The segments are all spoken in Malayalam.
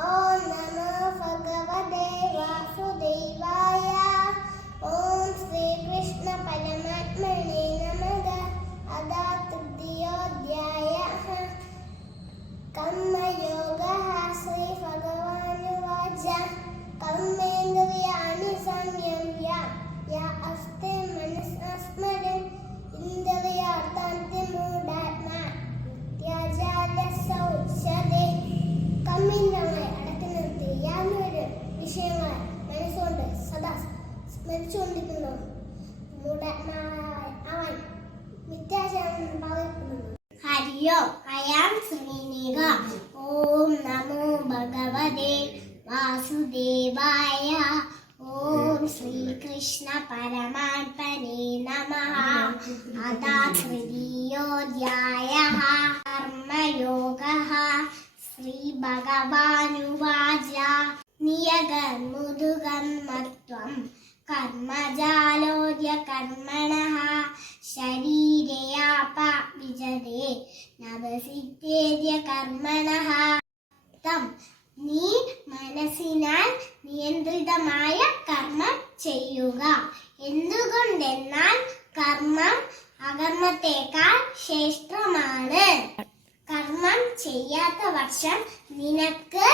ഓം നമോ ഭഗവതേ വാസുദേവായ. ഓം ശ്രീകൃഷ്ണ പരമാത്മനേ നമഃ. അഥാ തൃതീയോധ്യായഃ. കർമ്മയോഗഃ. ശ്രീ ഭഗവാനുവാച കർമ്മേന്ദ്രിയാണി സംയമ്യ യ അസ്തേ മനസാ സ്മരൻ ഇന്ദ്രിയാർത്ഥാൻ മൂഢാത്മാ ത്യാജാലസൗച്ഛതേ. കർമ്മേന്ദ്രിയങ്ങളെ അടക്കി നിർത്തി യാതൊരു വിഷയങ്ങൾ മനസ്സുകൊണ്ട് സദാ സ്മരിച്ചുകൊണ്ടിരിക്കുന്നു മൂഢാത്മാവായ അവൻ മിഥ്യാചാരം പകർത്തുന്നു. ഹരിയോ അയാം ശ്രീനിക. ഓം നമോ ഭഗവതേ വാസുദേവായ. ഓം ശ്രീകൃഷ്ണ പരമാത്മനേ നമഃ. അഥാ തൃതീയോധ്യായഃ. കർമ്മയോഗഃ. ശ്രീ ഭഗവാനുവാച നിയഗമുദുകർമ്മത്വം കർമ്മജാലോദ്യ കർമ്മണഃ ശരീരയാപ വിജതേ നവസിദ്ധേദ്യ കർമ്മണഃ. തം നീ മനസ്സിനാൽ നിയന്ത്രിതമായ കർമ്മം ചെയ്യുക. എന്തുകൊണ്ടെന്നാൽ കർമ്മം അകർമ്മത്തേക്കാൾ ശ്രേഷ്ഠമാണ്. കർമ്മം ചെയ്യാത്ത പക്ഷം നിനക്ക്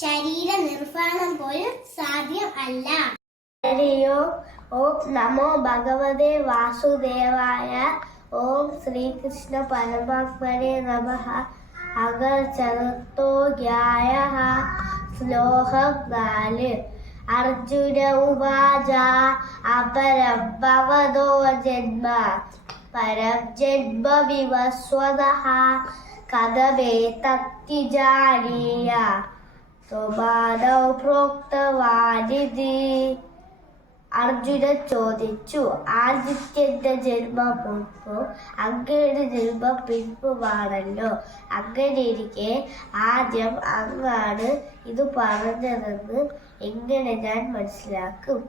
ശരീര നിർവ്വഹണം പോലും സാധ്യം അല്ല. ഹരിയോ ഓം നമോ ഭഗവതേ വാസുദേവായ. ഓം ശ്രീകൃഷ്ണ പരമാത്മനേ നമഃ. അഗർചതുർത്ഥോധ്യായഃ. ശ്ലോകം 4. അർജുന ഉവാച അപരം ഭവതോ ജന്മ പരം ജന്മ വിവസ്വതഃ കഥമേതത്തി ജാനീയ ത്വമാദൗ പ്രോക്തവാനിതി. അർജുനൻ ചോദിച്ചു, ആദിത്യന്റെ ജന്മം മുൻപും അങ്ങയുടെ ജന്മം പിൻപുമാണല്ലോ. അങ്ങനെയിരിക്കെ ആദ്യം അങ്ങാണ് ഇത് പറഞ്ഞതെന്ന് എങ്ങനെ ഞാൻ മനസ്സിലാക്കും?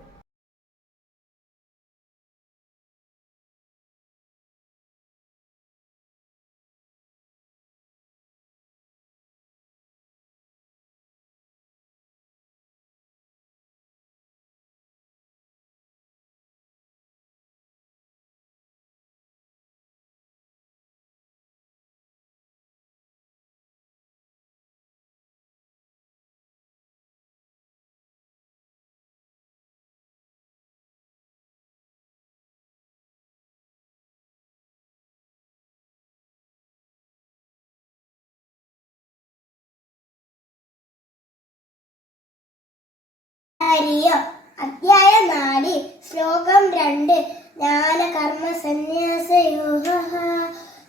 അധ്യായം 4 ശ്ലോകം 2. ജ്ഞാനകർമ്മ സന്യാസയോഗഃ.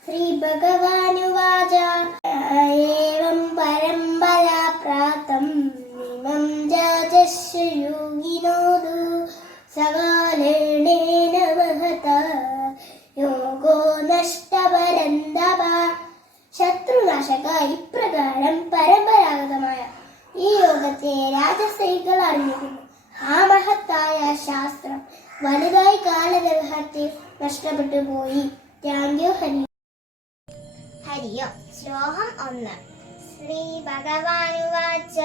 ശ്രീ ഭഗവാനുവാച ഏവം പരമ്പരാ പ്രാപ്തം ഇമം ജാതസ്യ യോഗിനോദു സകാലേണേന മഹതാ യോഗോ നഷ്ടപരന്തപ. ശത്രുനാശക. ഇപ്രകാരം പരമ്പരാഗതമായ ഈ യോഗത്തെ രാജസ്ത്രീകൾ അറിഞ്ഞിരുന്നു. ആ മഹത്തായ ശാസ്ത്രം വലുതായി കാലവ്യവഹാരത്തിൽ നഷ്ടപ്പെട്ടു പോയി. Thank you. ഹരിയോ ശ്ലോകം 1. ശ്രീ ഭഗവാനുവാച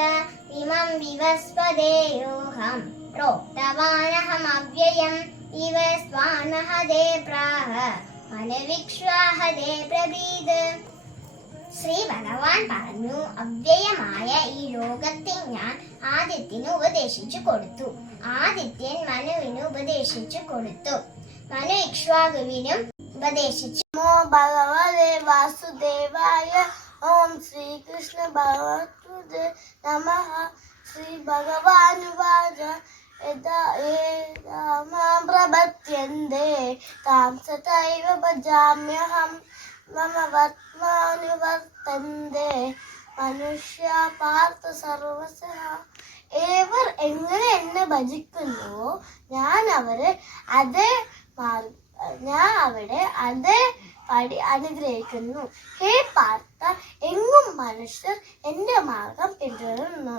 ഇമം വിവസ്വദേയോഹം പ്രോക്തവാനഹമവ്യയം വിവസ്വാനഹദേ പ്രാഹ മനവിക്ഷ്വാഹദേ പ്രവീത്. ശ്രീ ഭഗവാൻ പറഞ്ഞു, അവ്യയമായ ഈ ലോകത്തെ ഞാൻ ആദിത്യന് ഉപദേശിച്ചു കൊടുത്തു. ആദിത്യൻ മനുവിന് ഉപദേശിച്ചു കൊടുത്തു. മനു ഇക്ഷ്വാകുവിനും ഉപദേശിച്ചു. നമോ ഭഗവതേ വാസുദേവായ. ഓം ശ്രീകൃഷ്ണ ഭഗവതേ നമഃ. ശ്രീ ഭഗവാനുവാച യഥാ മാം പ്രപദ്യന്തെ താം തഥൈവ ഭജാമ്യഹം മമ വർത്തമാനുവർത്തന്തെ മനുഷ്യ പാർത്ഥ സർവസഃ. ഏവർ എങ്ങനെ എന്നെ ഭജിക്കുന്നുവോ ഞാൻ അവരെ അതേ പടി അനുഗ്രഹിക്കുന്നു. ഹേ പാർത്ഥ, എങ്ങും മനുഷ്യർ എന്റെ മാർഗം പിന്തുടരുന്നു.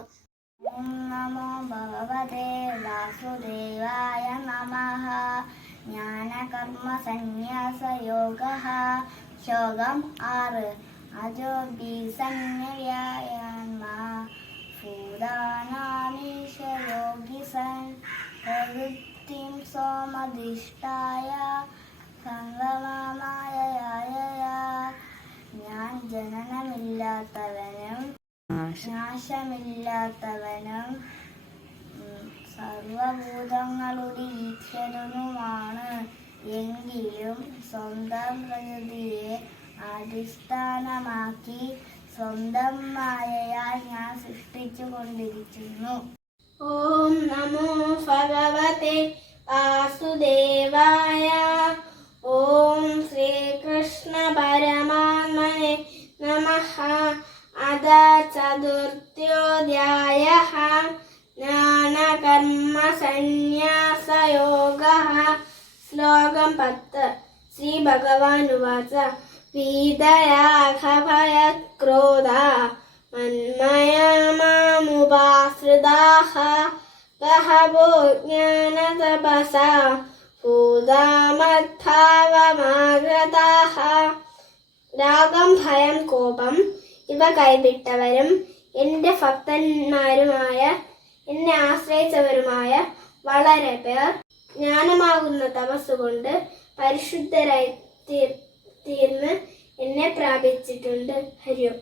ഓം നമോ ഭഗവതേ വാസുദേവായ നമഃ. ജ്ഞാനകർമ്മ സന്യാസയോഗഃ. ശ്ലോകം 6. അജോബി സന്യയായാൻമാ ആദിഷ്ടായ സംഗമമായയായ ഞാൻ ജനനമില്ലാത്തവനും നാശമില്ലാത്തവനും സർവഭൂതങ്ങളുടെ ഈശ്വരനുമാണ്. എങ്കിലും സ്വന്തം പ്രകൃതിയെ അടിസ്ഥാനമാക്കി സ്വന്തം മായയാൽ ഞാൻ സൃഷ്ടിച്ചു കൊണ്ടിരിക്കുന്നു. ഓം നമോ ഭഗവതേ വാസുദേവായ. ഓം ശ്രീകൃഷ്ണ പരമാത്മനെ നമഃ. അഥ ചതുർത്ഥ്യോധ്യായഃ ജ്ഞാനകർമ്മ സന്യാസയോഗഃ. ശ്ലോകം 10. ശ്രീ ഭഗവാനുവാച. പീതയാഘഭയക്രോധ മന്മയാ മാമുപാശ്രിതാഃ ബഹവോ ജ്ഞാനതപസാ ഭൂതാമദ്ഭാവമാഗതാഃ. രാഗം, ഭയം, കോപം ഇവ കൈവിട്ടവരും എൻ്റെ ഭക്തന്മാരുമായ എന്നെ ആശ്രയിച്ചവരുമായ വളരെ പേർ ജ്ഞാനമാകുന്ന തപസ്സുകൊണ്ട് പരിശുദ്ധരായി തീർന്ന് എന്നെ പ്രാപിച്ചിട്ടുണ്ട്. ഹരി ഓം.